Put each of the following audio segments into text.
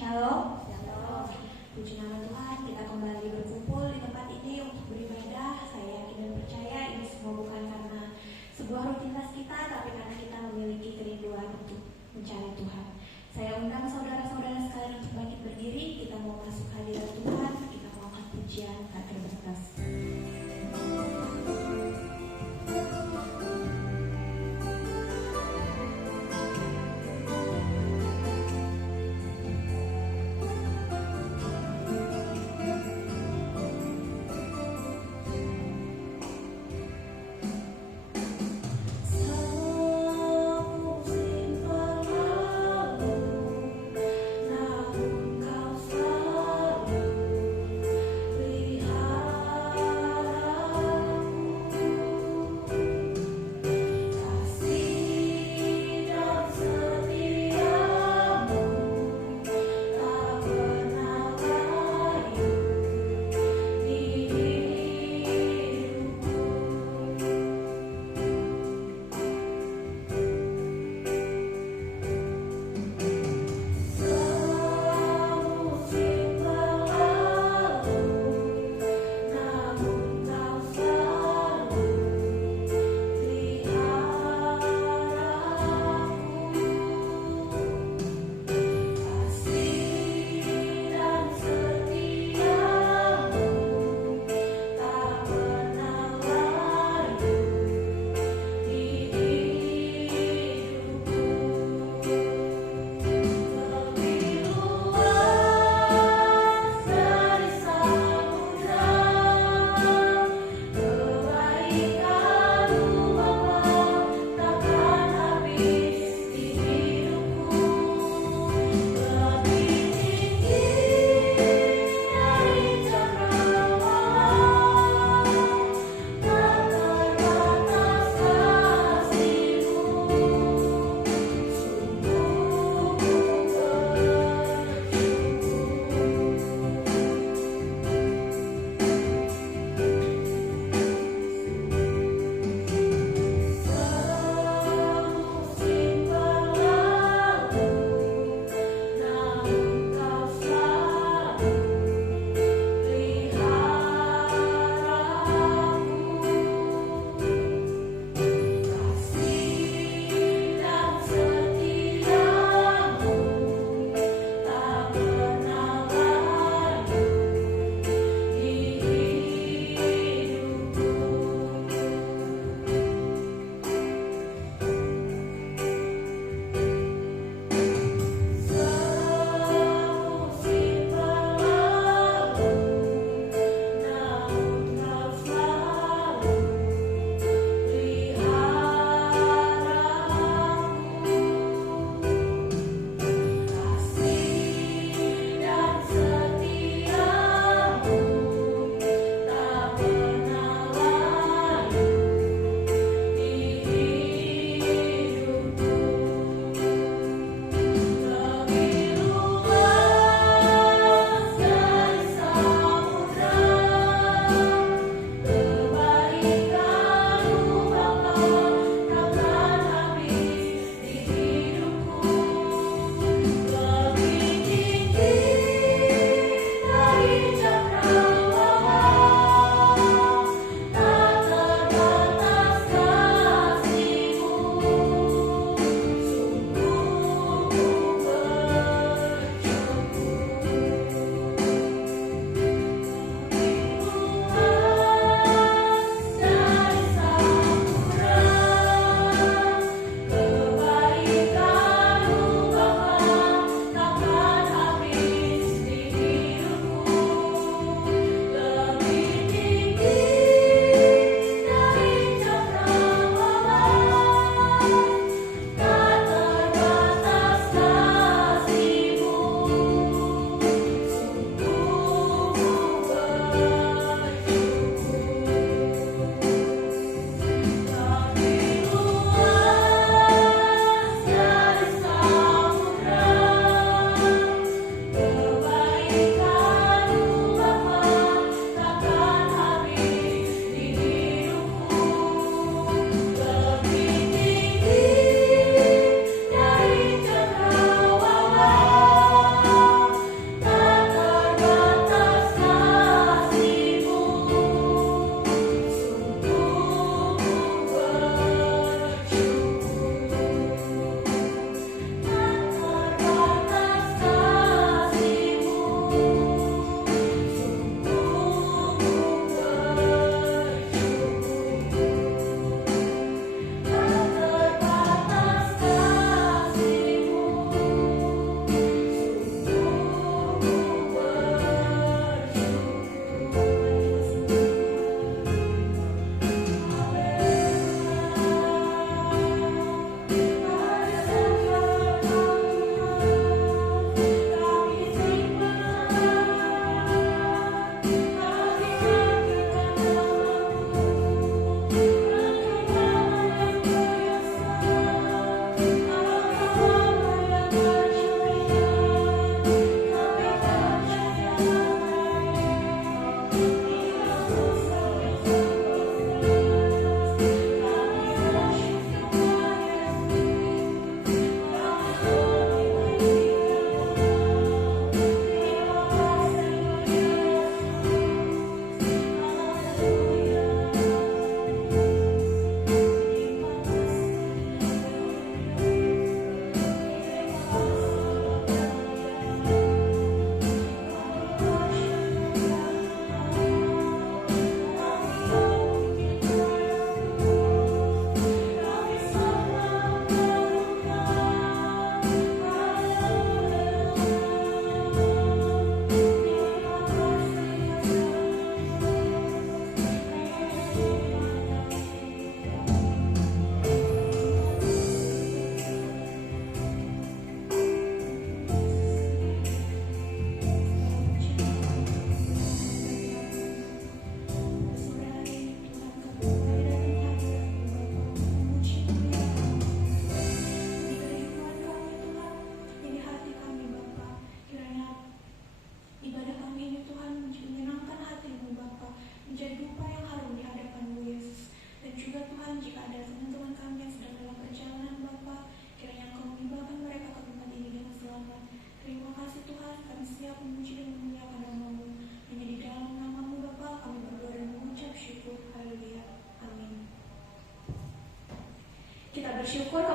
Shalom. Puji nama Tuhan, kita kembali berkumpul di tempat ini untuk beribadah. Saya yakin dan percaya ini semua bukan karena sebuah rutinitas kita, tapi karena kita memiliki kerinduan untuk mencari Tuhan. Saya undang saudara-saudara sekalian untuk bangkit berdiri. Kita mau masuk hadirat Tuhan, kita mau angkat pujian tak terbatas. Namun kau selalu lihat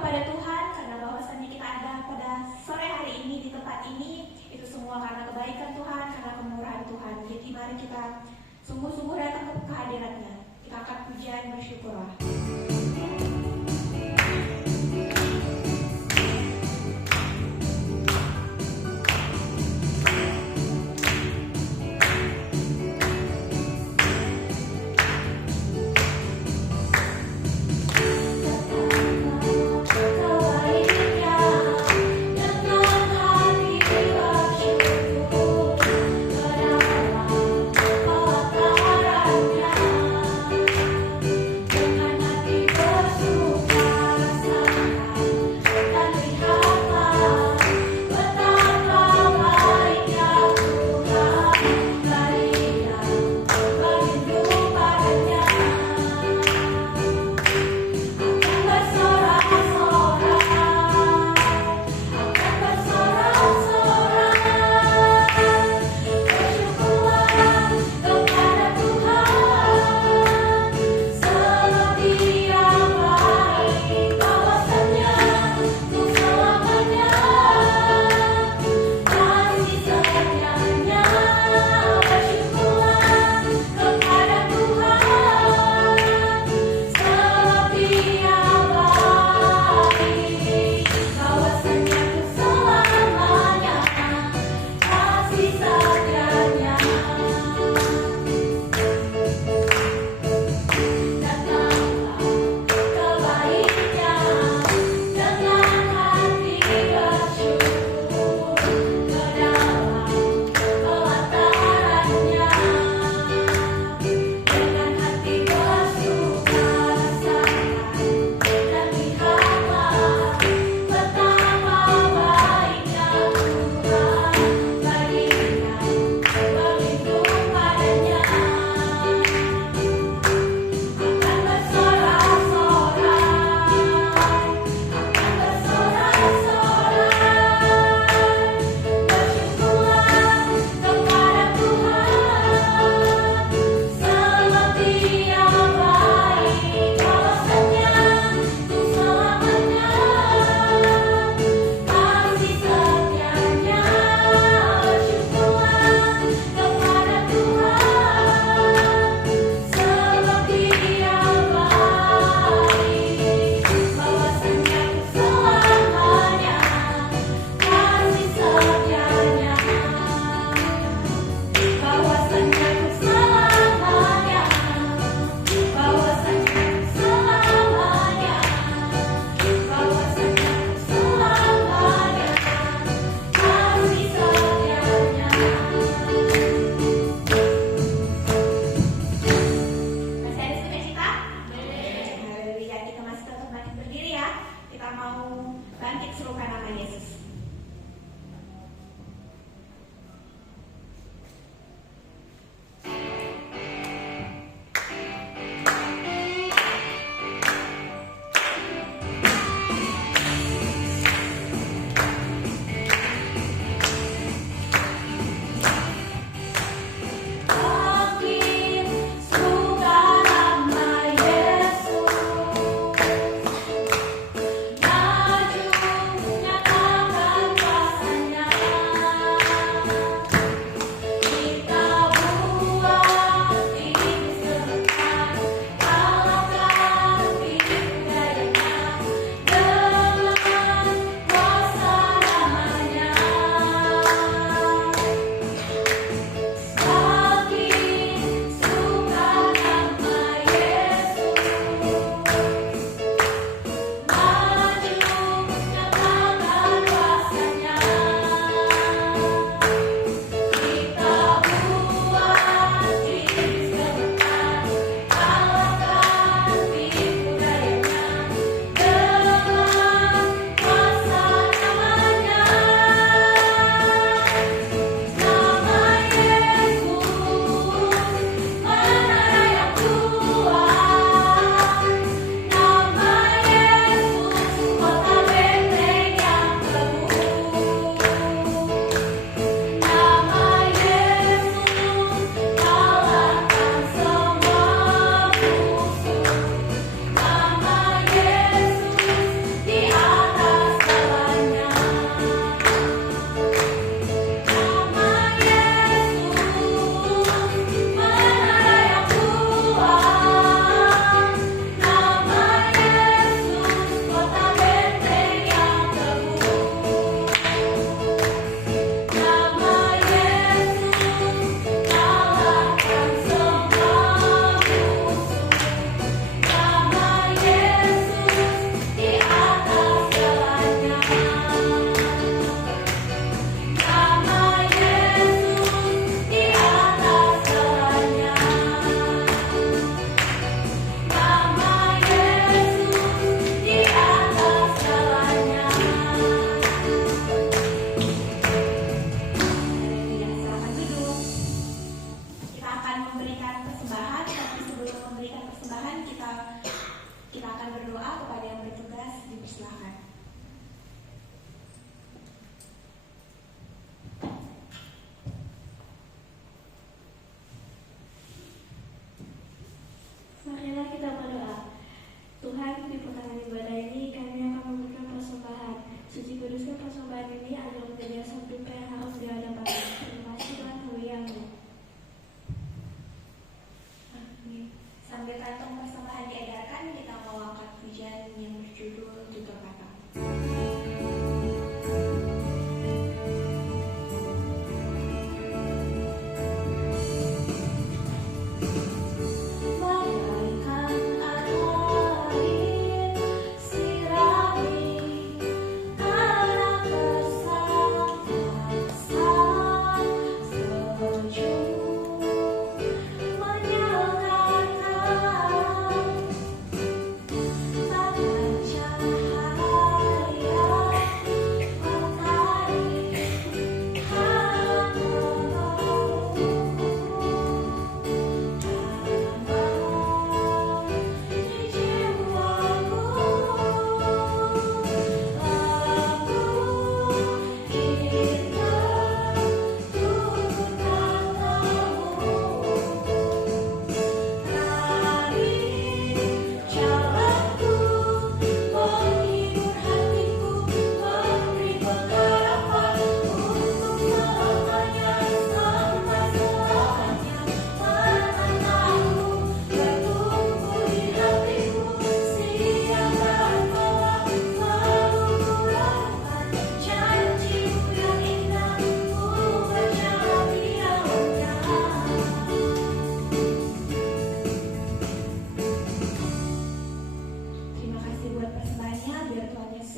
kepada Tuhan karena bahwasannya kita ada pada sore hari ini di tempat ini. Itu semua karena kebaikan Tuhan, karena kemurahan Tuhan. Jadi mari kita sungguh-sungguh datang ke kehadiran-Nya. Kita akan pujian bersyukurlah.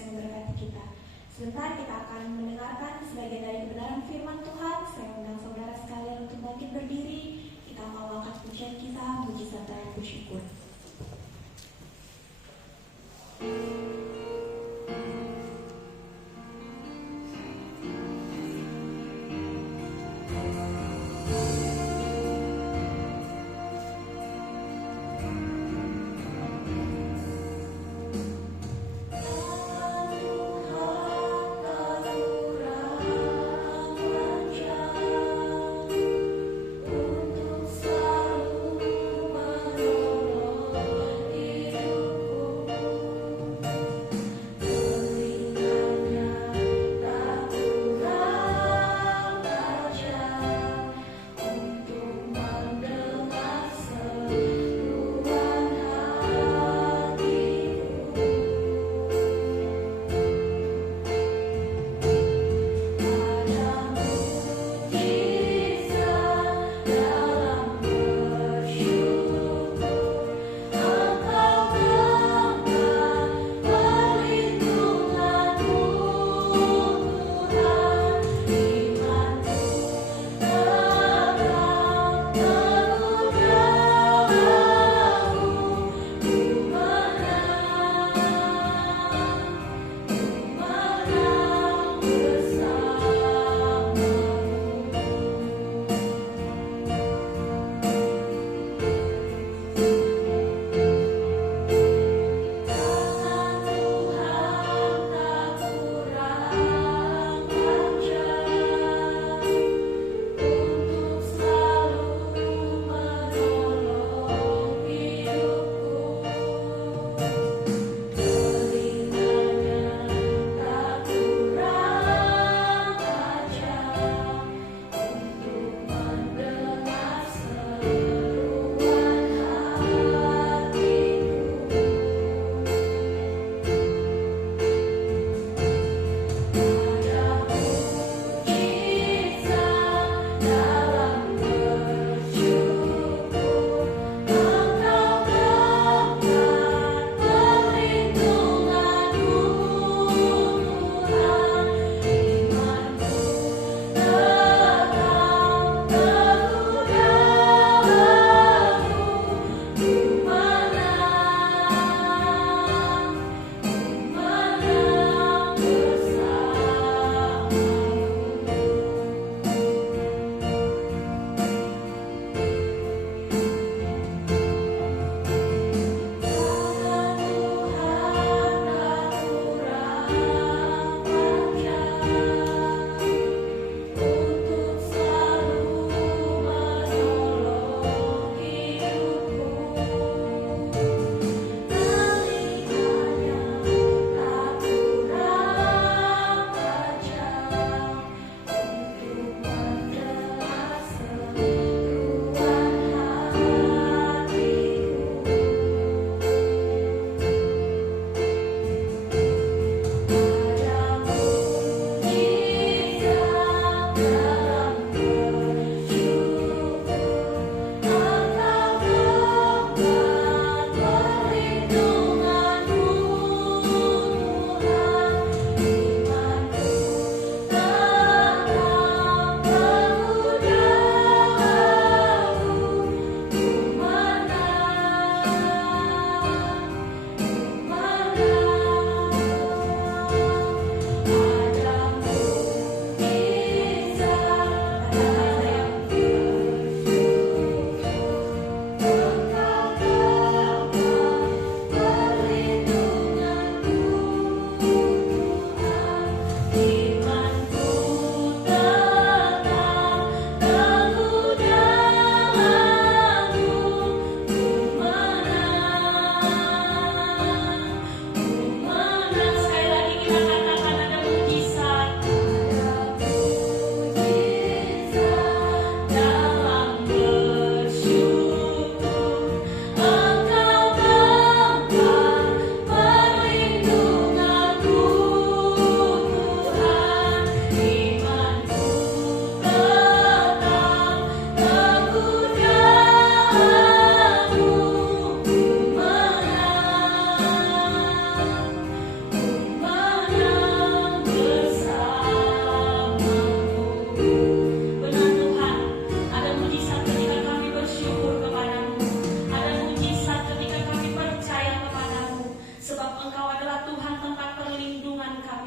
memberkati kita. Sebentar kita akan mendengarkan sebagian dari kebenaran firman Tuhan. Saya undang saudara sekalian untuk bangkit berdiri. Kita mau angkat pujian kita, puji serta bersyukur.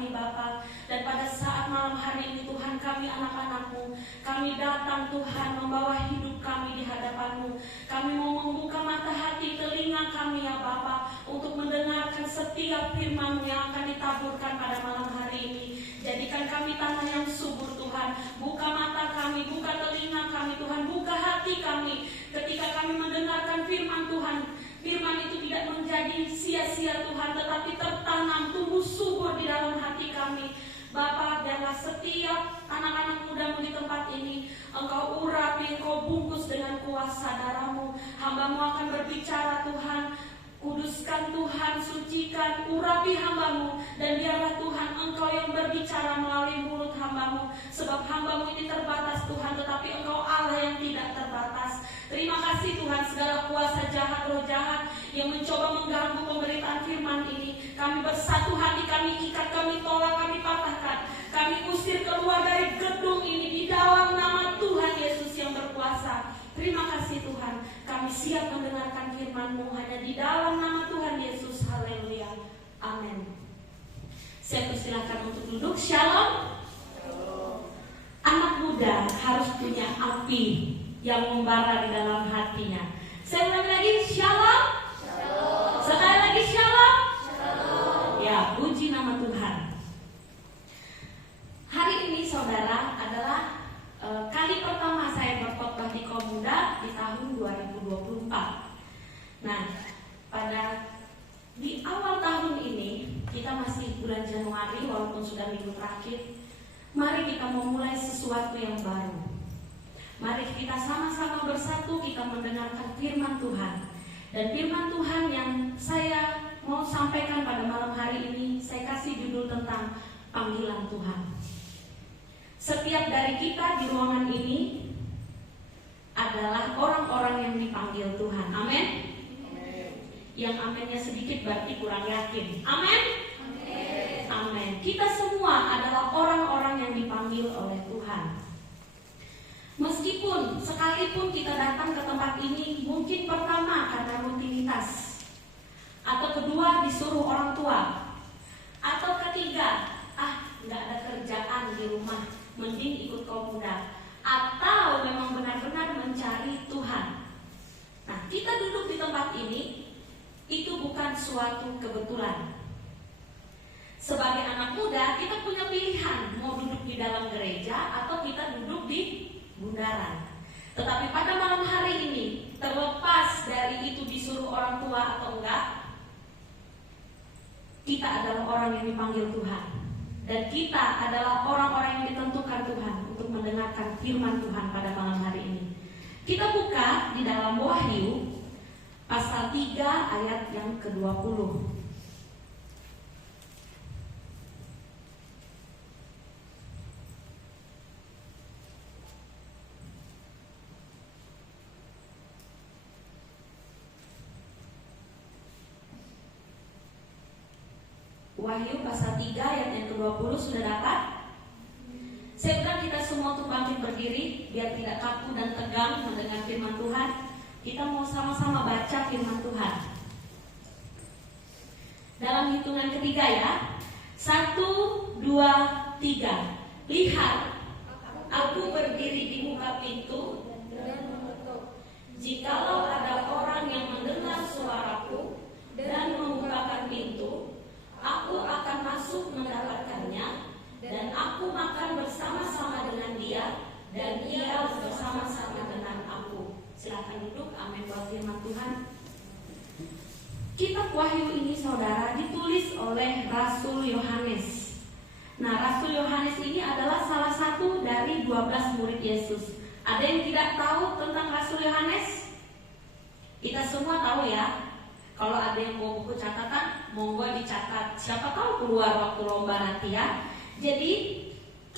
kami Bapa. Dan pada saat malam hari ini Tuhan, kami anak-anak-Mu, kami datang Tuhan membawa hidup kami di hadapan-Mu. Kami mau membuka mata hati telinga kami ya Bapa, untuk mendengarkan setiap firman-Mu yang akan ditaburkan pada malam hari ini. Jadikan kami tanah yang subur Tuhan. Buka mata kami, buka telinga kami Tuhan, buka hati kami. Ketika kami mendengarkan firman Tuhan, firman itu tidak menjadi sia-sia Tuhan, tetapi tertanam, tumbuh subur di dalam hati kami. Bapa, biarlah setiap anak-anak muda-Mu di tempat ini Engkau urapi, Engkau bungkus dengan kuasa darah-Mu. Hamba-Mu akan berbicara Tuhan. Kuduskan Tuhan, sucikan, urapi hamba-Mu. Dan biarlah Tuhan Engkau yang berbicara melalui mulut hamba-Mu. Sebab hamba-Mu ini terbatas Tuhan, tetapi Engkau Allah yang tidak terbatas. Terima kasih Tuhan, segala kuasa jahat, roh jahat yang mencoba mengganggu pemberitaan firman ini, kami bersatu hati, kami ikat, kami tolak, kami patahkan. Kami usir keluar dari gedung ini di dalam nama Tuhan Yesus yang berkuasa. Terima kasih Tuhan, kami siap mendengarkan firman-Mu hanya di dalam nama Tuhan Yesus. Haleluya, amin. Saya persilakan untuk duduk. Shalom. Anak muda harus punya api yang membara di dalam hatinya. Saya ulangi lagi, shalom. Sekali lagi, shalom. Ya, puji nama Tuhan. Hari ini saudara adalah kali pertama saya berkhotbah di Komuda di tahun 2024. Nah, di awal tahun ini, kita masih bulan Januari walaupun sudah minggu terakhir. Mari kita memulai sesuatu yang baru. Mari kita sama-sama bersatu, kita mendengarkan firman Tuhan. Dan firman Tuhan yang saya mau sampaikan pada malam hari ini, saya kasih judul tentang panggilan Tuhan. Setiap dari kita di ruangan ini adalah orang-orang yang dipanggil Tuhan. Amin. Yang amennya sedikit berarti kurang yakin. Amin. Amin. Kita semua adalah orang-orang yang dipanggil oleh Tuhan. Meskipun sekalipun kita datang ke tempat ini mungkin pertama karena rutinitas, atau kedua disuruh orang tua, atau ketiga nggak ada kerjaan di rumah, mending ikut Komuda, atau memang benar-benar mencari Tuhan. Nah, kita duduk di tempat ini itu bukan suatu kebetulan. Sebagai anak muda kita punya pilihan, mau duduk di dalam gereja atau kita duduk di bundaran. Tetapi pada malam hari ini, terlepas dari itu disuruh orang tua atau enggak, kita adalah orang yang dipanggil Tuhan. Dan kita adalah orang-orang yang ditentukan Tuhan untuk mendengarkan firman Tuhan pada malam hari ini. Kita buka di dalam Wahyu pasal 3 ayat yang ke-20. Wahyu pasal 3 ayat yang ke-20 sudah dapat? Saya undang kita semua untuk bangkit berdiri biar tidak kaku dan tegang mendengar firman Tuhan. Kita mau sama-sama baca firman Tuhan. Dalam hitungan ketiga ya. 1, 2, 3. Lihat, aku berdiri di muka pintu dan mengetuk. Jikalau ada orang yang mendengar suaraku dan membukakan pintu, aku akan masuk mendapatkannya, dan aku makan bersama-sama dengan dia, dan ia bersama-sama dengan aku. Silakan duduk. Amin buat firman Tuhan. Kitab Wahyu ini saudara ditulis oleh Rasul Yohanes. Nah, Rasul Yohanes ini adalah salah satu dari 12 murid Yesus. Ada yang tidak tahu tentang Rasul Yohanes? Kita semua tahu ya. Kalau ada yang mau buku catatan, monggo dicatat. Siapa tahu keluar waktu lomba nanti ya. Jadi,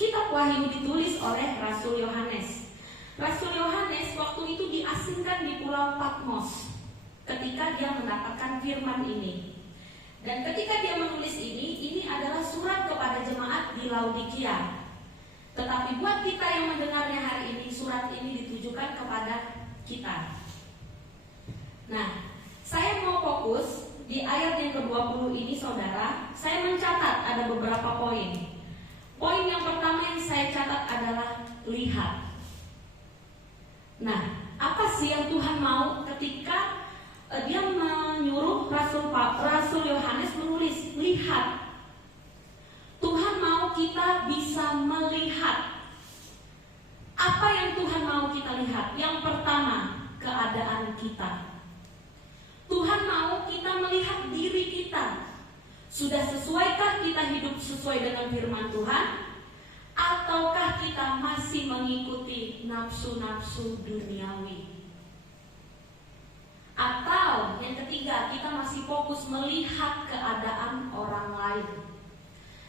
kitab Wahyu ditulis oleh Rasul Yohanes. Rasul Yohanes waktu itu diasingkan di Pulau Patmos ketika dia mendapatkan firman ini. Dan ketika dia menulis ini adalah surat kepada jemaat di Laodikia. Tetapi buat kita yang mendengarnya hari ini, surat ini ditujukan kepada kita. Nah, saya mau fokus di ayat yang ke-20 ini saudara, saya mencatat ada beberapa poin. Poin yang pertama yang saya catat adalah lihat. Nah, apa sih yang Tuhan mau ketika dia menyuruh Rasul Yohanes menulis, lihat. Tuhan mau kita bisa melihat. Apa yang Tuhan mau kita lihat? Yang pertama, keadaan kita. Tuhan mau kita melihat diri kita. Sudah sesuaikah kita hidup sesuai dengan firman Tuhan? Ataukah kita masih mengikuti nafsu-nafsu duniawi? Atau yang ketiga, kita masih fokus melihat keadaan orang lain.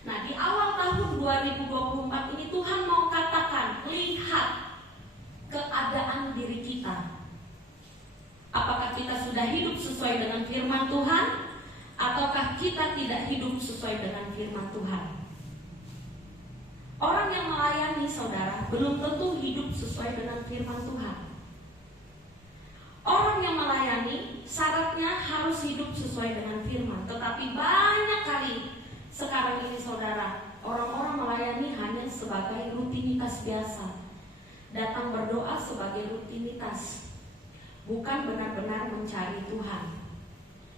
Nah, di awal tahun 2024 ini Tuhan mau katakan, lihat keadaan diri kita. Apakah kita sudah hidup sesuai dengan firman Tuhan? Ataukah kita tidak hidup sesuai dengan firman Tuhan? Orang yang melayani saudara belum tentu hidup sesuai dengan firman Tuhan. Orang yang melayani syaratnya harus hidup sesuai dengan firman. Tetapi banyak kali sekarang ini saudara, orang-orang melayani hanya sebagai rutinitas biasa. Datang berdoa sebagai rutinitas, bukan benar-benar mencari Tuhan.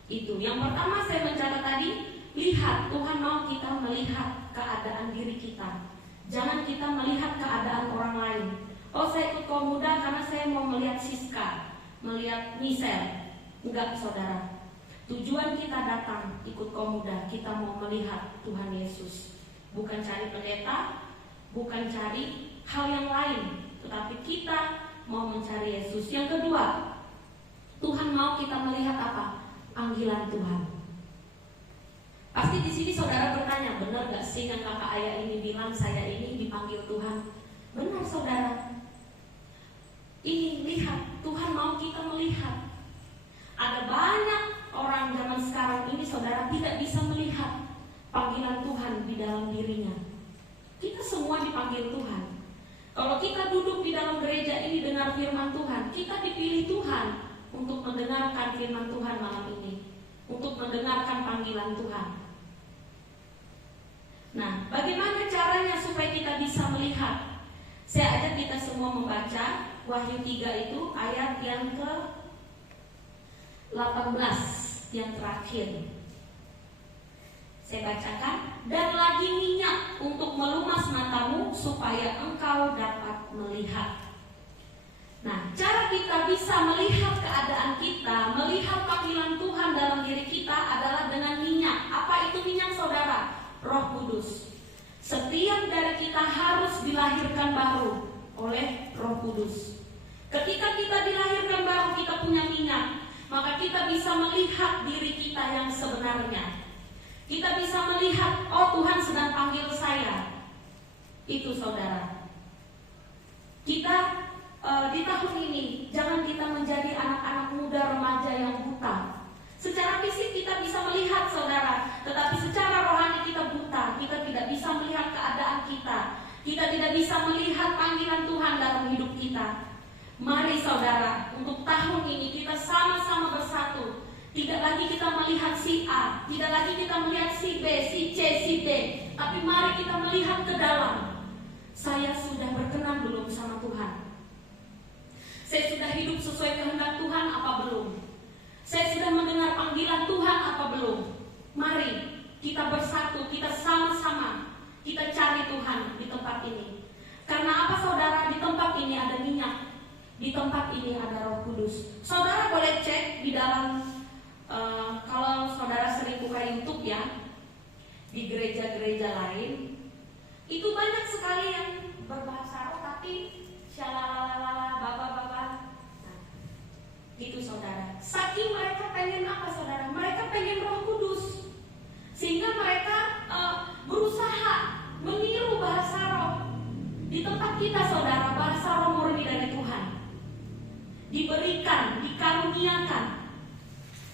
Itu yang pertama saya mencatat tadi. Lihat, Tuhan mau kita melihat keadaan diri kita. Jangan kita melihat keadaan orang lain. Oh, saya ikut kaum muda karena saya mau melihat Siska, melihat Michelle. Enggak saudara. Tujuan kita datang ikut kaum muda, kita mau melihat Tuhan Yesus. Bukan cari pendeta, bukan cari hal yang lain, tetapi kita mau mencari Yesus. Yang kedua, Tuhan mau kita melihat apa? Panggilan Tuhan. Pasti di sini saudara bertanya, benar gak sih yang kakak ayah ini bilang saya ini dipanggil Tuhan? Benar saudara. Ini lihat, Tuhan mau kita melihat. Ada banyak orang zaman sekarang ini saudara tidak bisa melihat panggilan Tuhan di dalam dirinya. Kita semua dipanggil Tuhan. Kalau kita duduk di dalam gereja ini dengar firman Tuhan, kita dipilih Tuhan untuk mendengarkan firman Tuhan malam ini, untuk mendengarkan panggilan Tuhan. Nah, bagaimana caranya supaya kita bisa melihat? Saya ajak kita semua membaca Wahyu 3 itu ayat yang ke-18 yang terakhir. Saya bacakan. Dan lagi minyak untuk melumas matamu supaya engkau dapat melihat. Nah, cara kita bisa melihat keadaan kita, melihat panggilan Tuhan dalam diri kita adalah dengan minyak. Apa itu minyak saudara? Roh Kudus. Setiap dari kita harus dilahirkan baru oleh Roh Kudus. Ketika kita dilahirkan baru, kita punya minyak, maka kita bisa melihat diri kita yang sebenarnya. Kita bisa melihat, oh Tuhan sedang panggil saya. Itu saudara. Kita di tahun ini jangan kita menjadi anak-anak muda remaja yang buta. Secara fisik kita bisa melihat saudara, tetapi secara rohani kita buta. Kita tidak bisa melihat keadaan kita. Kita tidak bisa melihat panggilan Tuhan dalam hidup kita. Mari saudara, untuk tahun ini kita sama-sama bersatu. Tidak lagi kita melihat si A, tidak lagi kita melihat si B, si C, si D, tapi mari kita melihat ke dalam. Saya sudah berkenan belum sama Tuhan? Saya sudah hidup sesuai kehendak Tuhan apa belum? Saya sudah mendengar panggilan Tuhan apa belum? Mari kita bersatu, kita sama-sama, kita cari Tuhan di tempat ini. Karena apa saudara? Di tempat ini ada minyak, di tempat ini ada Roh Kudus. Saudara boleh cek di dalam, kalau saudara sering buka YouTube ya, di gereja-gereja lain, itu banyak sekali yang berbahasa roh tapi syalalalala, bapak-bapak. Gitu saudara. Saking mereka pengen apa saudara? Mereka pengen Roh Kudus, sehingga mereka berusaha meniru bahasa roh. Di tempat kita saudara, bahasa roh murni dari Tuhan diberikan, dikaruniakan.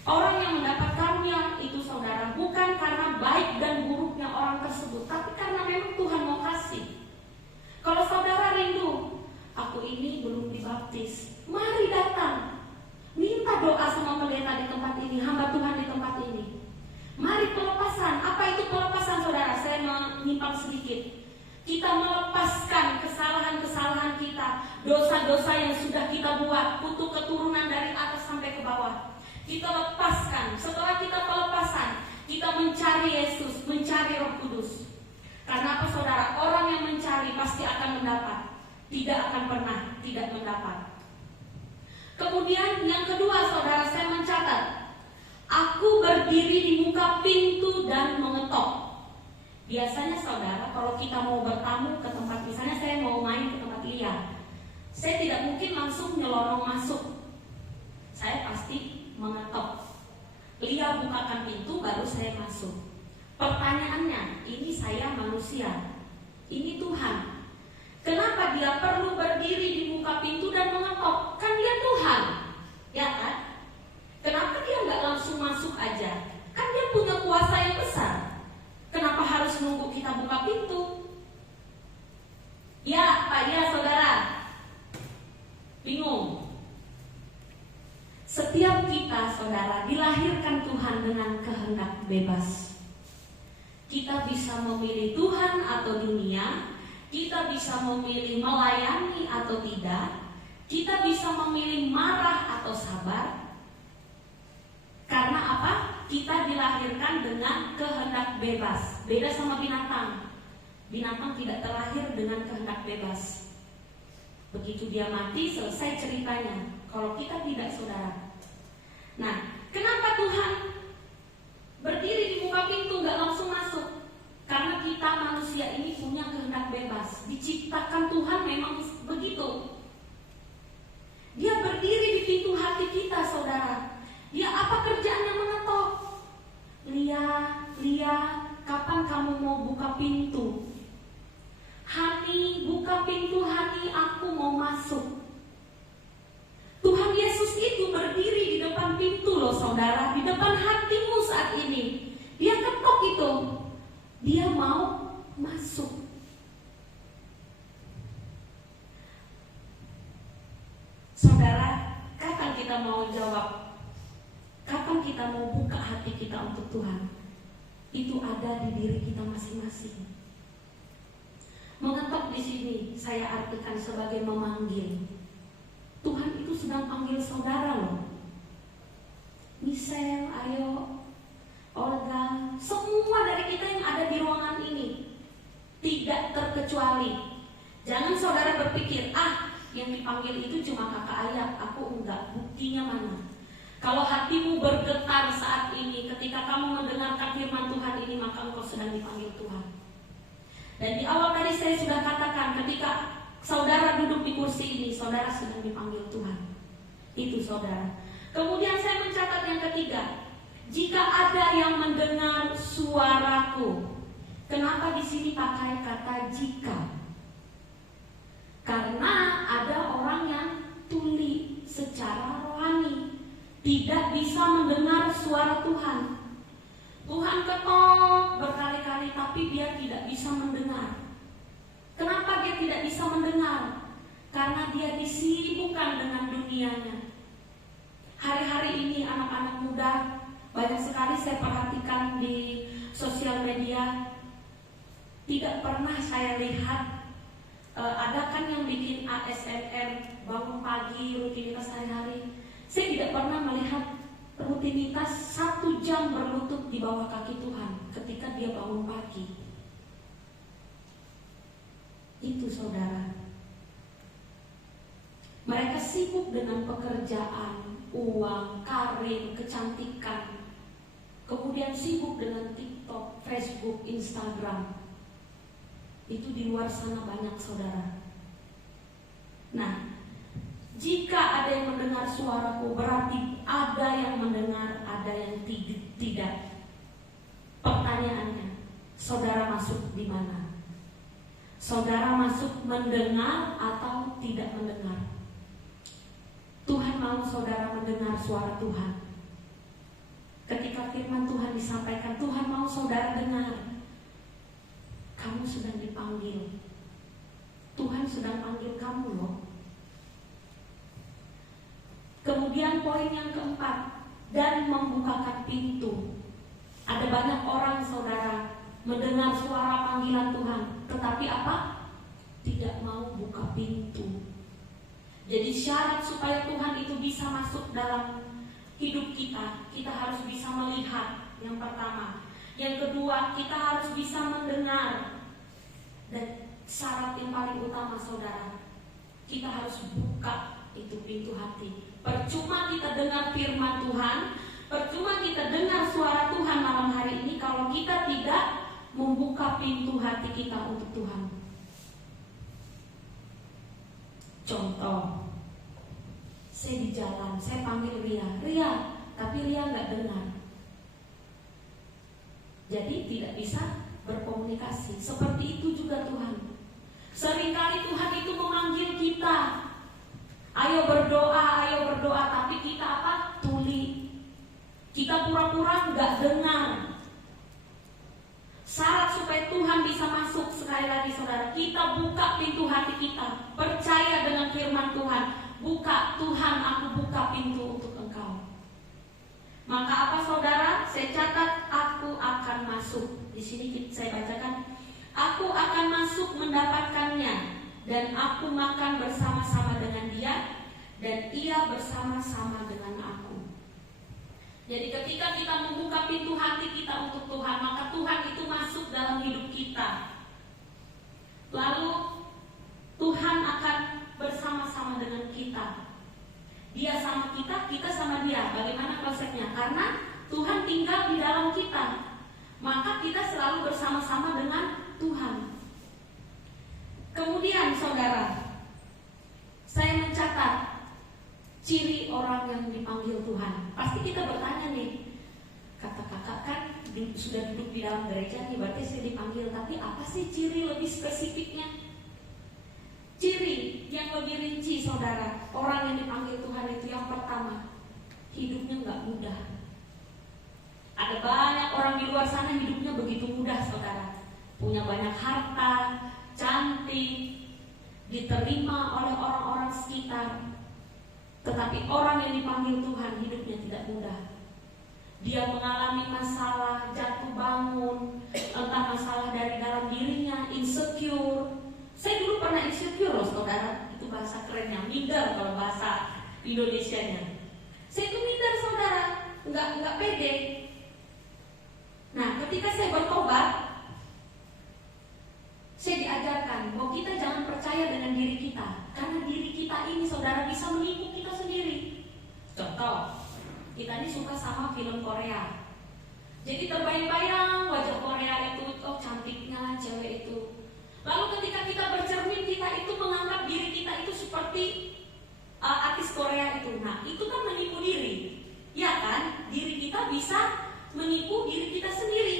Orang yang mendapat karunia itu saudara bukan karena baik dan buruknya orang tersebut, tapi karena memang Tuhan mau kasih. Kalau saudara rindu, aku ini belum dibaptis, mari datang. Minta doa sama pendeta di tempat ini, hamba Tuhan di tempat ini. menyimpang sedikit. Kita melepaskan kesalahan-kesalahan kita, dosa-dosa yang sudah kita buat, kutuk keturunan dari atas sampai ke bawah. Kita lepaskan. Setelah kita pelepasan, kita mencari Yesus, mencari Roh Kudus. Karena apa saudara? Orang yang mencari pasti akan mendapat, tidak akan pernah tidak mendapat. Kemudian yang kedua saudara, saya mencatat, aku berdiri di muka pintu dan mengetok. Biasanya saudara, kalau kita mau bertamu ke tempat, misalnya saya mau main ke tempat Lia, saya tidak mungkin langsung nyelonong masuk. Saya pasti mengetok. Lia bukakan pintu baru saya masuk. Pertanyaannya, ini saya manusia, ini Tuhan. Kenapa dia perlu berdiri di muka pintu dan mengetok? Kan dia Tuhan, ya kan? Kenapa dia nggak langsung masuk aja? Kan dia punya kuasa yang besar. Kenapa harus nunggu kita buka pintu? Ya, Pak, ya saudara. Bingung. Setiap kita, saudara, dilahirkan Tuhan dengan kehendak bebas. Kita bisa memilih Tuhan atau dunia, kita bisa memilih melayani atau tidak, kita bisa memilih marah atau sabar. Karena apa? Kita dilahirkan dengan kehendak bebas. Beda sama binatang. Binatang tidak terlahir dengan kehendak bebas. Begitu dia mati, selesai ceritanya. Kalau kita tidak, saudara. Nah, kenapa Tuhan berdiri di muka pintu gak langsung masuk? Karena kita manusia ini punya kehendak bebas. Diciptakan Tuhan memang begitu. Dia berdiri di pintu hati kita, saudara. Dia apa kerjaannya? Mengetok. Lia, kapan kamu mau buka pintu? Hani, buka pintu Hani, aku mau masuk. Tuhan Yesus itu berdiri di depan pintu loh saudara, di depan hatimu saat ini. Dia ketok itu. Dia mau masuk. Saudara, kapan kita mau jawab? Kapan kita mau buka hati kita untuk Tuhan? Itu ada di diri kita masing-masing. Mengetok di sini saya artikan sebagai memanggil. Tuhan itu sedang panggil saudara loh. Michelle, ayo, Olga, semua dari kita yang ada di ruangan ini, tidak terkecuali. Jangan saudara berpikir, yang dipanggil itu cuma kakak ayah, aku enggak. Buktinya mana? Kalau hatimu bergetar saat ini ketika kamu mendengarkan firman Tuhan ini, maka engkau sedang dipanggil Tuhan. Dan di awal tadi saya sudah katakan, ketika saudara duduk di kursi ini, saudara sedang dipanggil Tuhan. Itu saudara. Kemudian saya mencatat yang ketiga, jika ada yang mendengar suaraku. Kenapa di sini pakai kata jika? Karena ada orang yang tuli secara rohani, tidak bisa mendengar suara Tuhan. Tuhan ketok berkali-kali, tapi dia tidak bisa mendengar. Kenapa dia tidak bisa mendengar? Karena dia disibukkan dengan dunianya. Hari-hari ini anak-anak muda, banyak sekali saya perhatikan di sosial media, tidak pernah saya lihat ada kan yang bikin ASMR, bangun pagi, rutinitas hari-hari. Saya tidak pernah melihat rutinitas 1 jam berlutut di bawah kaki Tuhan ketika dia bangun pagi. Itu saudara. Mereka sibuk dengan pekerjaan, uang, karir, kecantikan. Kemudian sibuk dengan TikTok, Facebook, Instagram. Itu di luar sana banyak saudara. Nah, jika ada yang mendengar suaraku, berarti ada yang mendengar, ada yang tidak. Pertanyaannya, saudara masuk di mana? Saudara masuk mendengar atau tidak mendengar? Tuhan mau saudara mendengar suara Tuhan. Ketika firman Tuhan disampaikan, Tuhan mau saudara dengar. Kamu sedang dipanggil. Tuhan sedang panggil kamu loh. Kemudian poin yang keempat, dan membukakan pintu. Ada banyak orang saudara mendengar suara panggilan Tuhan, tetapi apa? Tidak mau buka pintu. Jadi syarat supaya Tuhan itu bisa masuk dalam hidup kita, kita harus bisa melihat yang pertama. Yang kedua, kita harus bisa mendengar. Dan syarat yang paling utama saudara, kita harus buka itu pintu hati. Percuma kita dengar firman Tuhan, percuma kita dengar suara Tuhan malam hari ini kalau kita tidak membuka pintu hati kita untuk Tuhan. Contoh, saya di jalan, saya panggil Ria, tapi Ria nggak dengar. Jadi tidak bisa berkomunikasi. Seperti itu juga Tuhan. Seringkali Tuhan itu memanggil kita, ayo berdoa, tapi kita apa? Tuli. Kita pura-pura nggak dengar. Syarat supaya Tuhan bisa masuk, sekali lagi saudara, kita buka pintu hati kita, percaya dengan firman Tuhan. Buka, Tuhan, aku buka pintu untuk Engkau. Maka apa saudara? Saya catat, aku akan masuk. Di sini saya bacakan, aku akan masuk mendapatkannya, dan aku makan bersama-sama dengan dia, dan ia bersama-sama dengan aku. Jadi ketika kita membuka pintu hati kita untuk Tuhan, maka Tuhan itu masuk dalam hidup kita. Lalu Tuhan akan bersama-sama dengan kita. Dia sama kita, kita sama dia. Bagaimana konsepnya? Karena Tuhan tinggal di dalam kita, maka kita selalu bersama-sama dengan Tuhan. Kemudian saudara, saya mencatat ciri orang yang dipanggil Tuhan. Pasti kita bertanya nih, kata kakak kan sudah duduk di dalam gereja nih, berarti saya dipanggil. Tapi apa sih ciri lebih spesifiknya? Ciri yang lebih rinci saudara, orang yang dipanggil Tuhan itu yang pertama, hidupnya gak mudah. Ada banyak orang di luar sana hidupnya begitu mudah saudara, punya banyak harta, cantik, diterima oleh orang-orang sekitar. Tetapi orang yang dipanggil Tuhan hidupnya tidak mudah. Dia mengalami masalah, jatuh bangun, entah masalah dari dalam dirinya, insecure. Saya dulu pernah insecure loh saudara, itu bahasa kerennya, minder kalau bahasa Indonesianya. Saya itu minder saudara, nggak pede. Nah, ketika saya bertobat, saya diajarkan bahwa kita jangan percaya dengan diri kita, karena diri kita ini saudara bisa menipu kita sendiri. Contoh, kita ini suka sama film Korea. Jadi terbayang-bayang wajah Korea itu, oh cantiknya cewek itu. Lalu ketika kita bercermin, kita itu menganggap diri kita itu seperti artis Korea itu. Nah, itu kan menipu diri. Ya kan? Diri kita bisa menipu diri kita sendiri.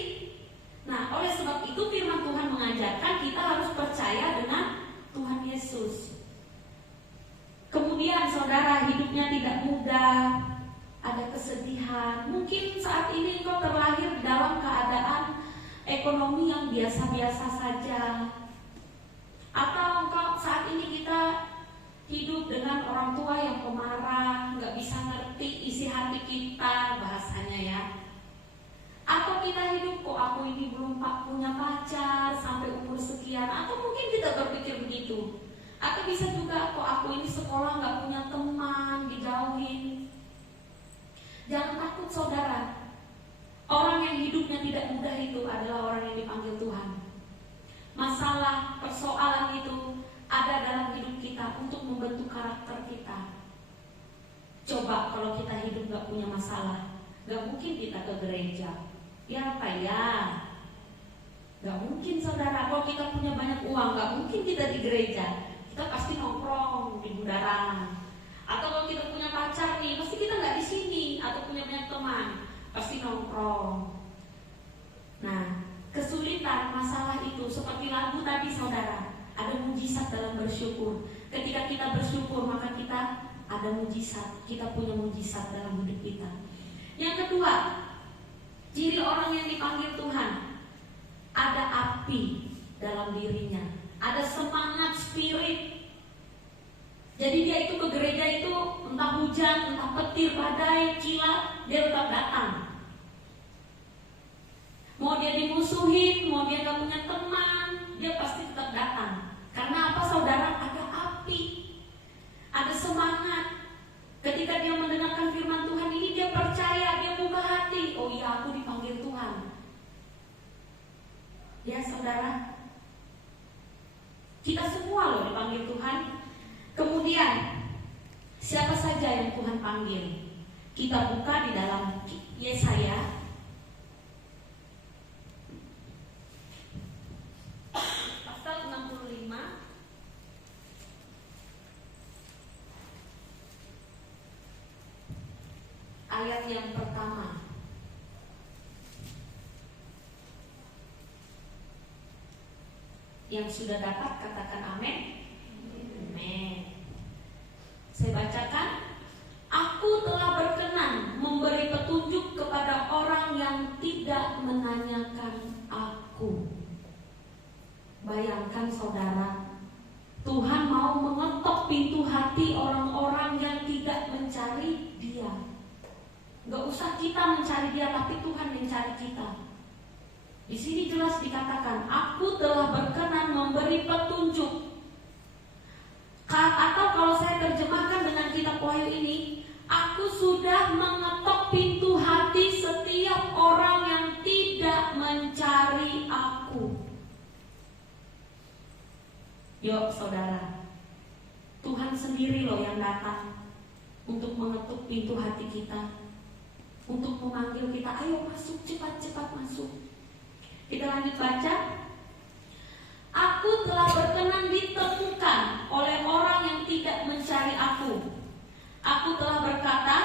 Nah, oleh sebab itu firman Tuhan mengajarkan kita harus percaya dengan Tuhan Yesus. Kemudian saudara, hidupnya tidak mudah, ada kesedihan. Mungkin saat ini engkau terlahir dalam keadaan ekonomi yang biasa-biasa saja. Atau engkau saat ini kita hidup dengan orang tua yang pemarah, nggak bisa ngerti isi hati kita, bahasanya ya. Atau kita hidup, kok aku ini belum punya pacar sampai umur sekian. Atau mungkin kita berpikir begitu. Atau bisa juga, kok aku ini sekolah nggak punya teman, dijauhin. Jangan takut saudara. Orang yang hidupnya tidak mudah itu adalah orang yang dipanggil Tuhan. Masalah, persoalan itu ada dalam hidup kita untuk membentuk karakter kita. Coba kalau kita hidup gak punya masalah, gak mungkin kita ke gereja. Ya apa ya? Gak mungkin saudara. Kalau kita punya banyak uang, gak mungkin kita di gereja. Kita pasti nongkrong di bundaran. Atau kalau kita punya pacar nih, pasti kita gak di sini. Atau punya banyak teman, pasti nongkrong. Nah, kesulitan masalah itu seperti lagu tadi saudara, ada mujizat dalam bersyukur. Ketika kita bersyukur, maka kita ada mujizat, kita punya mujizat dalam hidup kita. Yang kedua, ciri orang yang dipanggil Tuhan, ada api dalam dirinya, ada semangat spirit. Jadi dia itu ke gereja itu entah hujan, entah petir, badai, kilat, dia tetap datang. Mau dia dimusuhin, mau dia gak punya teman, dia pasti tetap datang. Karena apa saudara? Ada api, ada semangat. Ketika dia mendengarkan firman Tuhan ini, dia percaya, dia buka hati. Oh iya, aku dipanggil Tuhan. Ya saudara, kita semua loh dipanggil Tuhan. Kemudian siapa saja yang Tuhan panggil? Kita buka di dalam Yesaya pasal 65 ayat yang pertama. Yang sudah dapat katakan amin. Amin. Saya bacakan. Aku telah berkenan memberi petunjuk kepada orang yang tidak menanyakan aku. Bayangkan saudara, Tuhan mau mengetok pintu hati orang-orang yang tidak mencari Dia. Gak usah kita mencari Dia, tapi Tuhan mencari kita. Di sini jelas dikatakan, aku telah berkenan memberi petunjuk. Atau kalau saya terjemahkan dengan kitab Wahyu ini, aku sudah mengetok pintu hati setiap orang yang tidak mencari aku. Yuk saudara, Tuhan sendiri loh yang datang untuk mengetuk pintu hati kita, untuk memanggil kita, ayo masuk, cepat-cepat masuk. Kita lanjut baca. Aku telah berkenan ditemukan oleh orang yang tidak mencari aku. Aku telah berkata,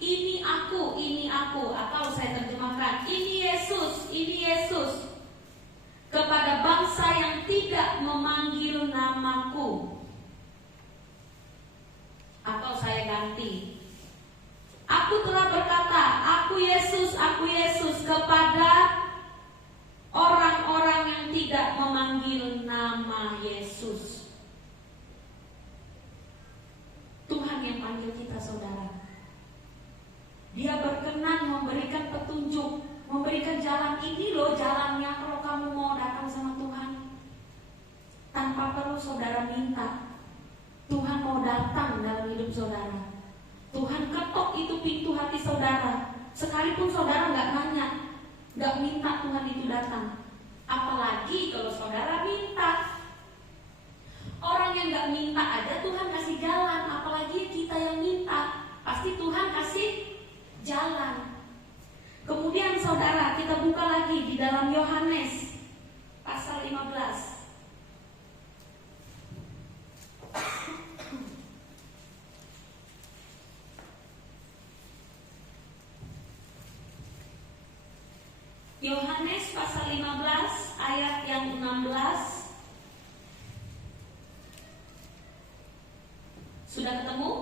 ini aku, atau saya terjemahkan, ini Yesus, kepada bangsa yang tidak memanggil namaku. Atau saya ganti, aku telah berkata, aku Yesus, kepada orang-orang yang tidak memanggil nama Yesus. Tuhan yang panggil kita saudara. Dia berkenan memberikan petunjuk, memberikan jalan. Ini loh jalannya kalau kamu mau datang sama Tuhan. Tanpa perlu saudara minta, Tuhan mau datang dalam hidup saudara. Tuhan ketok itu pintu hati saudara. Sekalipun saudara gak nanya, gak minta Tuhan itu datang. Apalagi kalau saudara minta. Orang yang gak minta aja Tuhan kasih jalan, apalagi kita yang minta. Pasti Tuhan kasih jalan. Kemudian saudara, kita buka lagi di dalam Yohanes pasal 15. Yohanes pasal 15 ayat yang 16. Sudah ketemu?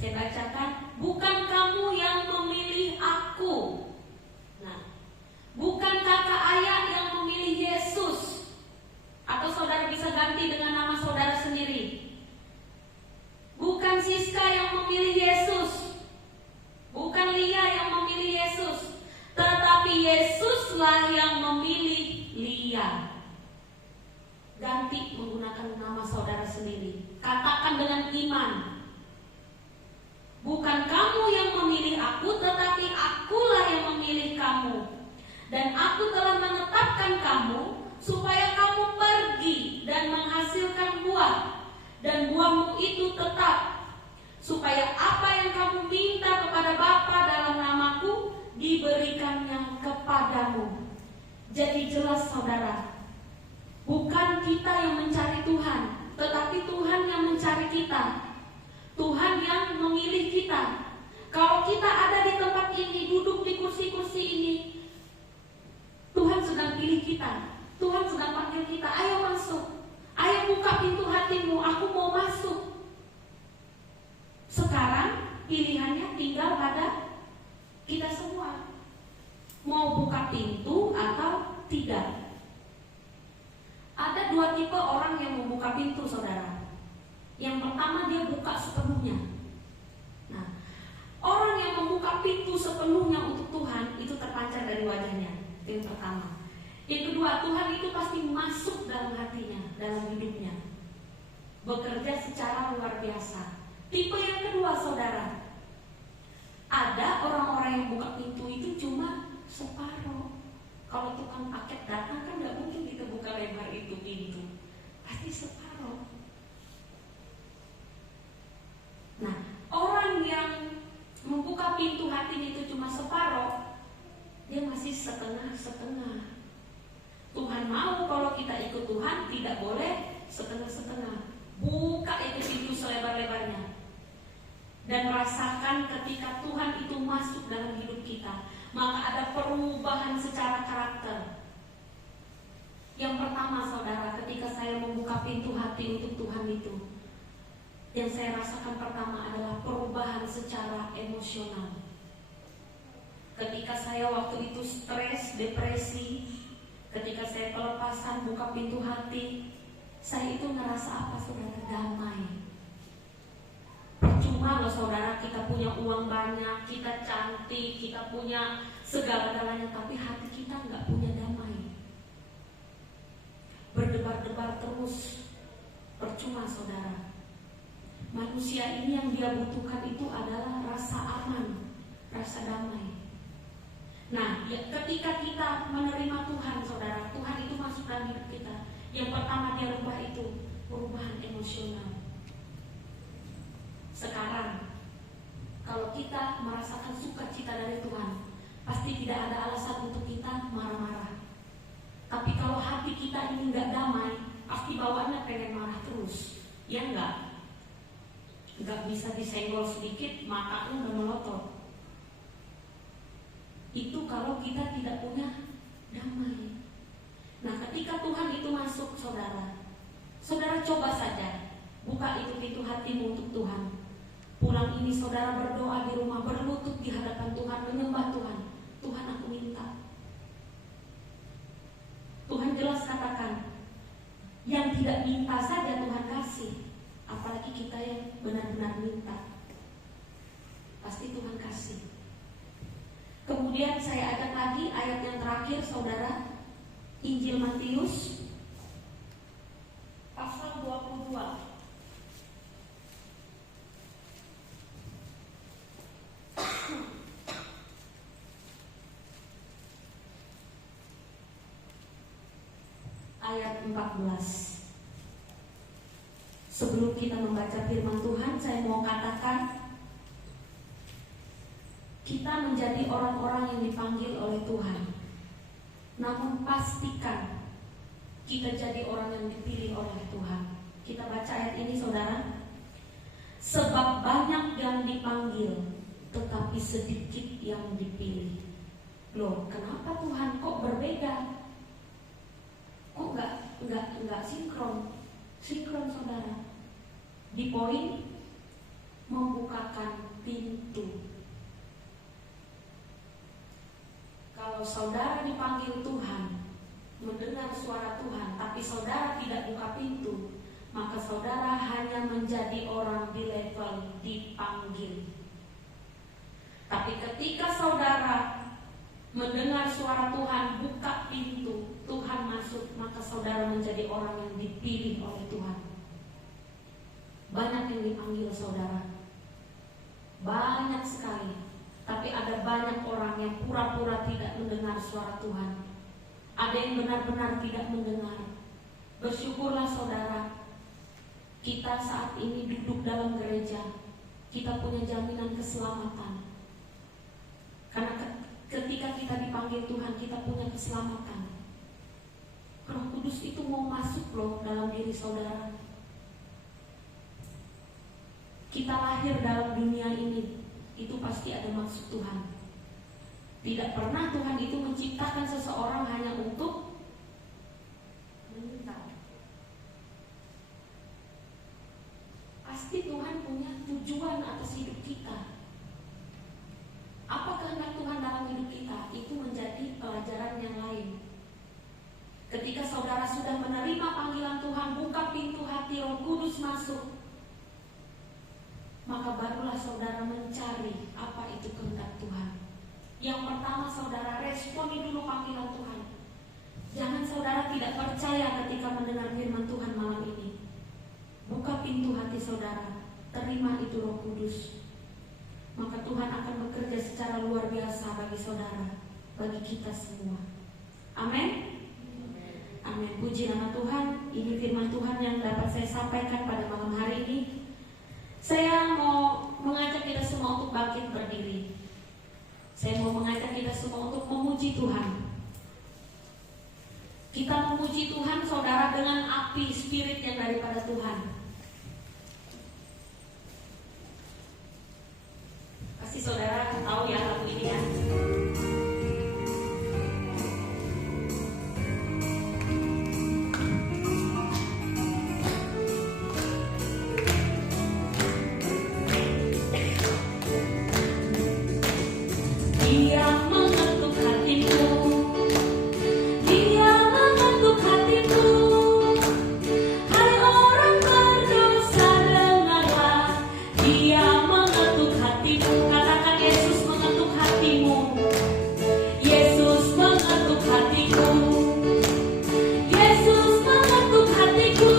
Saya bacakan, bukan kamu yang memilih aku. Nah, bukan kakak ayah yang memilih Yesus. Atau saudara bisa ganti dengan nama saudara sendiri. Bukan Siska yang memilih Yesus. Bukan Lia yang memilih Yesus, tetapi Yesuslah yang memilih Lia. Ganti menggunakan nama saudara sendiri. Katakan dengan iman, bukan kamu yang memilih aku, tetapi akulah yang memilih kamu. Dan aku telah menetapkan kamu supaya kamu pergi dan menghasilkan buah, dan buahmu itu tetap, supaya apa yang kamu minta kepada Bapa dalam namaku diberikannya kepadamu. Jadi jelas saudara, bukan kita yang mencari Tuhan, tetapi Tuhan yang mencari kita. Tuhan yang memilih kita. Kalau kita ada di tempat ini, duduk di kursi-kursi ini, Tuhan sedang pilih kita. Tuhan sedang panggil kita, ayo masuk, ayo buka pintu hatimu, aku mau masuk. Sekarang pilihannya tinggal pada kita semua. Mau buka pintu atau tidak. Ada dua tipe orang yang membuka pintu saudara. Yang pertama, dia buka sepenuhnya. Nah, orang yang membuka pintu sepenuhnya untuk Tuhan, kedua, Tuhan itu pasti masuk dalam hatinya, dalam hidupnya, bekerja secara luar biasa. Tipe yang kedua, saudara, ada orang-orang yang buka pintu itu cuma separuh. Kalau tukang paket datang kan nggak mungkin kita buka lebar itu pintu, pasti separuh. Nah, orang yang membuka pintu hatinya itu cuma separuh, dia masih setengah-setengah. Tuhan mau kalau kita ikut Tuhan tidak boleh setengah-setengah. Buka itu pintu selebar-lebarnya. Dan rasakan ketika Tuhan itu masuk dalam hidup kita, maka ada perubahan secara karakter. Yang pertama, saudara, ketika saya membuka pintu hati untuk Tuhan itu, yang saya rasakan pertama adalah perubahan secara emosional. Ketika saya waktu itu stres, depresi, ketika saya pelepasan buka pintu hati, saya itu ngerasa apa, saudara? Damai. Percuma loh saudara, kita punya uang banyak, kita cantik, kita punya segala-galanya, tapi hati kita nggak punya damai. Berdebar-debar terus, percuma saudara. Manusia ini yang dia butuhkan itu adalah rasa aman, rasa damai. Nah, ketika kita menerima Tuhan, saudara, Tuhan itu masuk dalam hidup kita. Yang pertama dia rubah itu perubahan emosional. Sekarang, kalau kita merasakan sukacita dari Tuhan, pasti tidak ada alasan untuk kita marah-marah. Tapi kalau hati kita ini nggak damai, pasti bawaannya pengen marah terus. Ya enggak? Nggak bisa disenggol sedikit, matanya udah melotot. Itu kalau kita tidak punya damai. Nah, ketika Tuhan itu masuk, saudara coba saja buka itu pintu hatimu untuk Tuhan. Pulang ini saudara berdoa di rumah, berlutut di hadapan Tuhan, menyembah Tuhan. Tuhan, aku minta. Tuhan jelas katakan, yang tidak minta saja Tuhan kasih. Apalagi kita yang benar-benar minta, pasti Tuhan kasih. Kemudian saya ajak lagi ayat yang terakhir, saudara, Injil Matius pasal 22. Ayat 14. Sebelum kita membaca firman Tuhan, saya mau katakan, kita menjadi orang-orang yang dipanggil oleh Tuhan. Namun pastikan kita jadi orang yang dipilih oleh Tuhan. Kita baca ayat ini, saudara. Sebab banyak yang dipanggil, tetapi sedikit yang dipilih. Loh, kenapa Tuhan kok berbeda? Kok enggak sinkron? Sinkron, saudara. Di poin membukakan pintu. Kalau saudara dipanggil Tuhan, mendengar suara Tuhan, tapi saudara tidak buka pintu, maka saudara hanya menjadi orang di level dipanggil. Tapi ketika saudara mendengar suara Tuhan, buka pintu, Tuhan masuk, maka saudara menjadi orang yang dipilih oleh Tuhan. Banyak yang dipanggil, saudara, banyak sekali. Tapi ada banyak orang yang pura-pura tidak mendengar suara Tuhan. Ada yang benar-benar tidak mendengar. Bersyukurlah saudara, kita saat ini duduk dalam gereja, kita punya jaminan keselamatan. Karena ketika kita dipanggil Tuhan, kita punya keselamatan. Roh Kudus itu mau masuk loh dalam diri saudara. Kita lahir dalam dunia ini, itu pasti ada maksud Tuhan. Tidak pernah Tuhan itu menciptakan seseorang hanya untuk meminta. Pasti Tuhan punya tujuan atas hidup kita. Apa kehendak Tuhan dalam hidup kita? Itu menjadi pelajaran yang lain. Ketika saudara sudah menerima panggilan Tuhan, buka pintu hati, Roh Kudus masuk, maka barulah saudara mencari apa itu kehendak Tuhan. Yang pertama, saudara responi dulu panggilan Tuhan. Jangan saya ketika mendengar firman Tuhan malam ini. Buka pintu hati saudara, terima itu Roh Kudus. Maka Tuhan akan bekerja secara luar biasa bagi saudara, bagi kita semua. Amin. Amin. Puji nama Tuhan. Ini firman Tuhan yang dapat saya sampaikan pada malam hari ini. Saya mau mengajak kita semua untuk bangkit berdiri. Saya mau mengajak kita semua untuk memuji Tuhan. Kita memuji Tuhan saudara dengan api spirit yang daripada Tuhan. Pasti saudara tahu ya lagu ini ya. Dia mengetuk hatimu, Dia mengetuk hatimu. Hai orang berdosa, dengarlah, Dia mengetuk hatimu. Katakan Yesus mengetuk hatimu. Yesus mengetuk hatiku. Yesus mengetuk hatiku.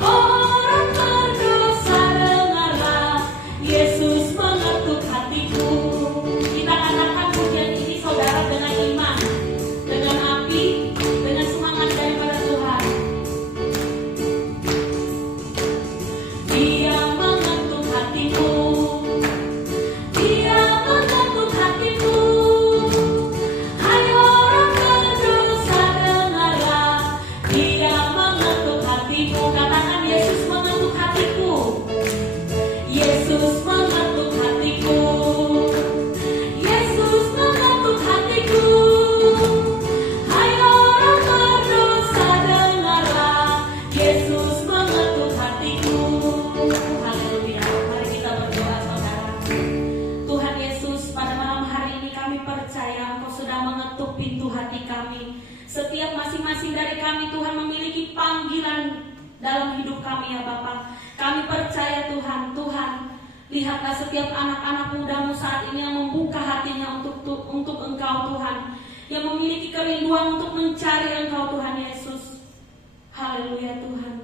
Orang berdosa, dengarlah, Yesus mengetuk hatiku. Kita katakan pujian ini saudara dengan iman, dengan api, dengan semangat daripada Tuhan. Dia mengetuk hatimu. Dia mengetuk hatimu. Hai orang berdosa, dengarlah, Dia mengetuk hatimu. Katakan Yesus mengetuk hatiku. Yesus mengetuk hatiku. Yesus mengetuk hatiku. Hai orang berdosa, dengarlah, Yesus mengetuk hatiku. Haleluya. Mari kita berdoa saudara. Tuhan Yesus, pada malam hari ini kami percaya Engkau sudah mengetuk pintu hati kami. Setiap masing-masing dari kami Tuhan memiliki panggilan dalam hidup kami ya Bapa. Kami percaya Tuhan, lihatlah setiap anak-anak mudamu saat ini yang membuka hatinya untuk Engkau Tuhan, yang memiliki kerinduan untuk mencari Engkau Tuhan Yesus. Haleluya Tuhan.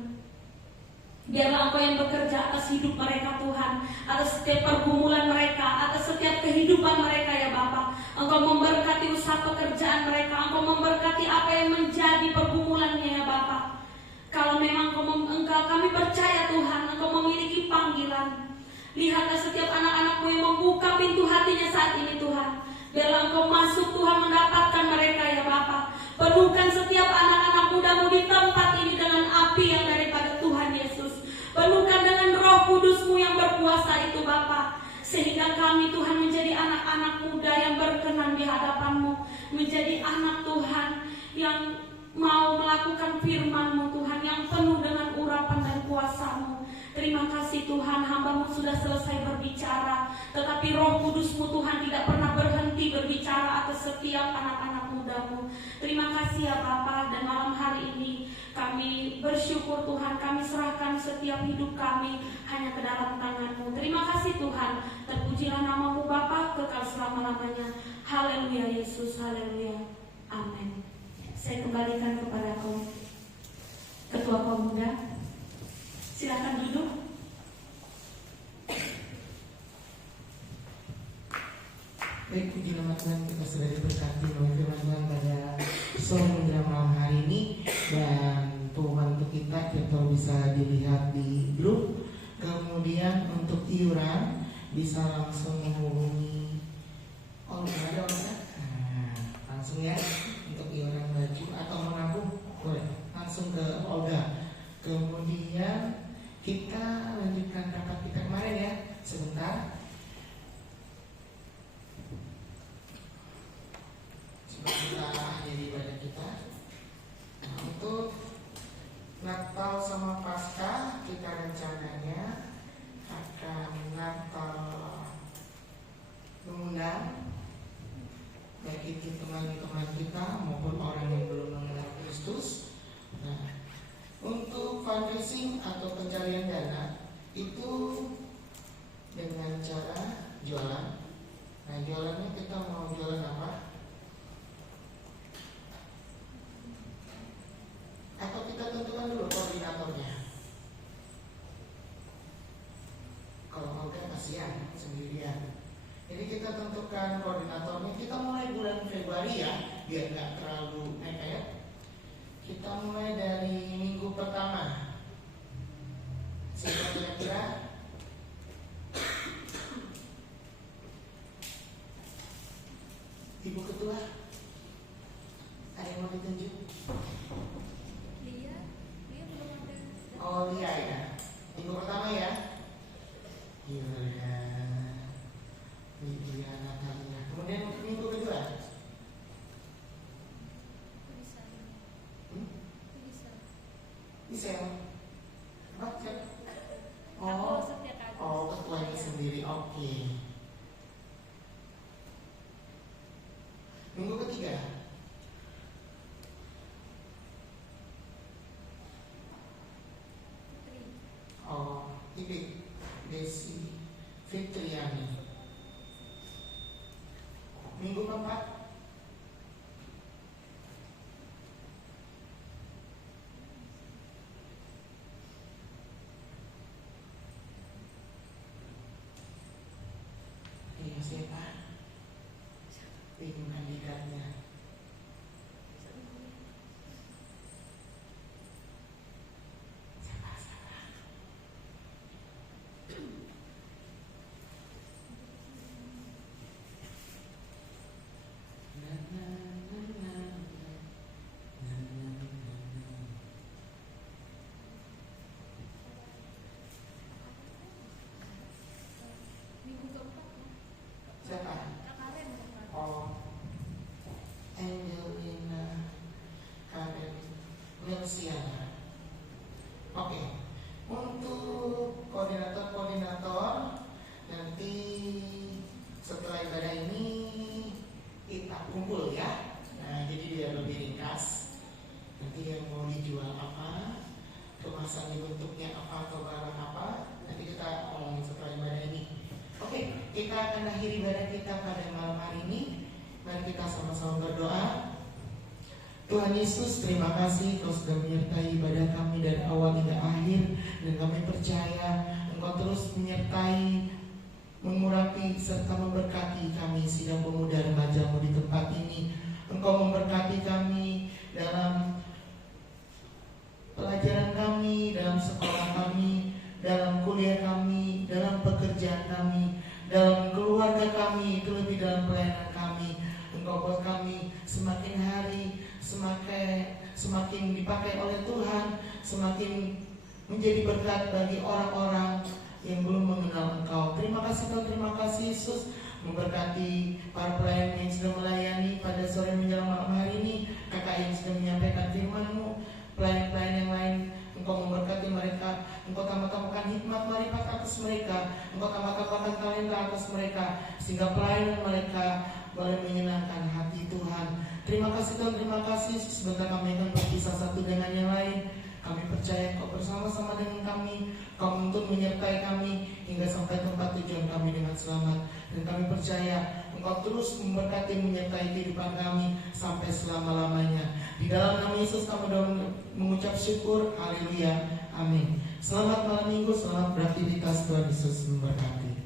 Biarlah Engkau yang bekerja atas hidup mereka Tuhan, atas setiap pergumulan mereka, atas setiap kehidupan mereka ya Bapa. Engkau memberkati usaha pekerjaan mereka, Engkau memberkati apa yang menjadi pergumulannya ya Bapa. Kalau memang Engkau, kami percaya Tuhan, Engkau memiliki panggilan. Lihatlah setiap anak-anakmu yang membuka pintu hatinya saat ini Tuhan. Biarlah Engkau masuk Tuhan mendapatkan mereka ya Bapa. Penuhkan setiap anak-anak mudamu di tempat ini dengan api yang daripada Tuhan Yesus. Penuhkan dengan Roh Kudus-Mu yang berkuasa itu Bapa. Sehingga kami Tuhan menjadi anak-anak muda yang berkenan di hadapan-Mu. Menjadi anak Tuhan yang mau melakukan firman-Mu Tuhan, yang penuh dengan urapan dan kuasa-Mu. Terima kasih Tuhan, hamba-Mu sudah selesai berbicara, tetapi Roh Kudus-Mu Tuhan tidak pernah berhenti berbicara atas setiap anak-anak muda-Mu. Terima kasih ya Bapa, dan malam hari ini kami bersyukur Tuhan, kami serahkan setiap hidup kami hanya ke dalam tangan-Mu. Terima kasih Tuhan, terpujilah nama-Mu Bapa kekal selama-lamanya. Haleluya Yesus, haleluya, amin. Saya kembalikan kepada Ketua Kaum Muda. Silakan duduk. Baik, puji nama Tuhan, kita sudah diberkati oleh firman Tuhan pada sore menjelang malam hari ini. Dan pengumuman untuk kita bisa dilihat di grup. Kemudian untuk iuran bisa langsung menghubungi ada langsung ya. Untuk iuran baju atau menabung boleh langsung ke Olga. Kemudian kita lanjutkan rapat kita kemarin ya, sebentar. Coba kita akhiri ibadah kita. Nah, untuk Natal sama Paskah kita rencananya akan Natal Agak kasihan sendirian. Jadi kita tentukan koordinatornya. Kita mulai bulan Februari ya, biar nggak terlalu mepet. Kita mulai dari minggu pertama. Siapa kira-kira? Ibu Ketua, ada yang mau ditunjuk? Dia belum ada. Oh iya ya. Minggu pertama ya. Iya. Iya Natalia. Kemudian untuk minggu kedua. Bisa. Hmm? Bisa. Bisa ya? Apa? Siapa? Aku setiap kali. Oh, ketuanya sendiri. Oke. Minggu ketiga. Putri. Oh, ini Desi Fitriani. Minggu keempat. Iya siapa? Bingung kandidatnya. Siapa? Na, na, na, na, na. Na, na, na, na. Minggu keempat. Siapa? Kak Karen keempat. Oh, Angelina Karen Melsiana. Oke, untuk koordinator nanti setelah ibadah ini kita kumpul ya. Nah, jadi biar lebih ringkas. Nanti yang mau dijual apa, kemasan dibentuknya apa atau barang apa, nanti kita omongin setelah ibadah ini. Oke, kita akan akhiri ibadah kita pada malam hari ini. Mari kita sama-sama berdoa. Tuhan Yesus, terima kasih Kau sudah menyertai ibadah kami dari awal hingga akhir. Dan kami percaya Engkau terus menyertai, mengurapi, serta memberkati kami sidang pemuda remaja-Mu di tempat ini. Engkau memberkati kami dalam pelajaran kami, dalam sekolah kami, dalam kuliah kami, dalam pekerjaan kami, dalam keluarga kami, itu lebih dalam pelayanan kami. Engkau buat kami semakin hari semakin dipakai oleh Tuhan, semakin menjadi berkat bagi orang-orang yang belum mengenal Engkau. Terima kasih Tuhan, terima kasih Yesus, memberkati para pelayan yang sudah melayani pada sore menjelang malam hari ini, kakak yang sudah menyampaikan firman-Mu, pelayan-pelayan yang lain. Engkau memberkati mereka, Engkau tambah-tambahkan hikmat marifat atas mereka, Engkau tambah-tambahkan talenta atas mereka, sehingga pelayanan mereka boleh menyenangkan hati Tuhan. Terima kasih Tuhan, terima kasih. Sebentar kami akan berpisah satu dengan yang lain. Kami percaya Kau bersama-sama dengan kami, Kau menuntun menyertai kami hingga sampai tempat tujuan kami dengan selamat. Dan kami percaya Engkau terus memberkati menyertai kehidupan kami sampai selama-lamanya. Di dalam nama Yesus kami mengucap syukur. Haleluya. Amin. Selamat malam minggu, selamat beraktivitas. Tuhan Yesus memberkati.